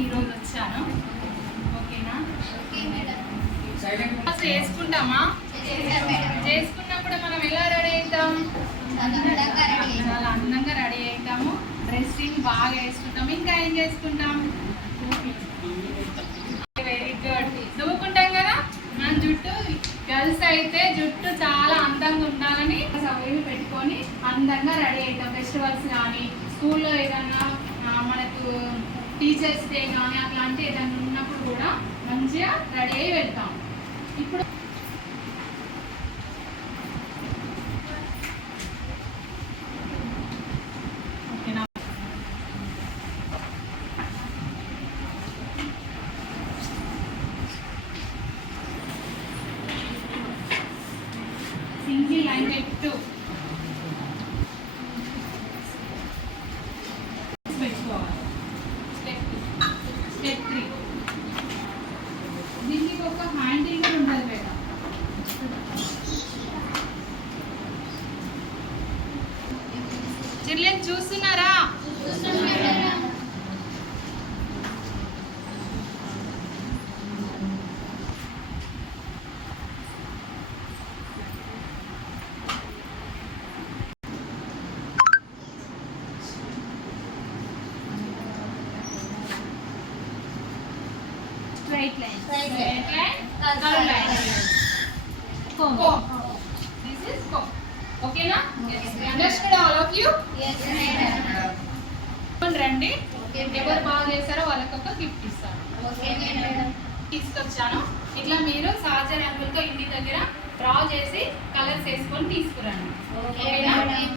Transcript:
ఈరోజు వచ్చాను. ఓకేనా? చేసుకుంటామా చేసుకున్నప్పుడు మనం ఎలా రెడీ అవుతాం? చాలా అందంగా రెడీ అవుతాము. డ్రెస్సింగ్ బాగా వేసుకుంటాం. ఇంకా ఏం చేసుకుంటాం? వెరీ గుడ్ దువ్వుకుంటాం కదా? మన జుట్టు. గర్ల్స్ అయితే జుట్టు చాలా అందంగా ఉండాలని సవేవి పెట్టుకొని అందంగా రెడీ అవుతాం. ఫెస్టివల్స్ కానీ స్కూల్లో ఏదన్నా మనకు టీచర్స్ డే కానీ అట్లాంటి ఏదైనా ఉన్నప్పుడు కూడా మంచిగా రెడీ అయి వెళ్తాం. ఇప్పుడు సింగిల్ లైన్ పెట్టు పెట్టుకోవాలి. స్టెప్ త్రీ దీనికి ఒక హ్యాండిల్ కూడా ఉంటుంది మేడం. చిల్డ్రన్ చూస్తున్నారా? Straight line Straight line. Straight line Curved curve line. Line Comb. comb. This is comb. ఓకేనా Yes, understand all of you Yes, madam. రండి. ఎవరు. బాగా చేస్తారో వాళ్ళకి ఒక గిఫ్ట్ ఇస్తాను. Okay, madam. తీసుకొచ్చాను. ఇట్లా మీరు సహజ రంగులతో ఇంటి దగ్గర డ్రా చేసి కలర్స్ వేసుకొని తీసుకురండి. Okay, ఓకేనా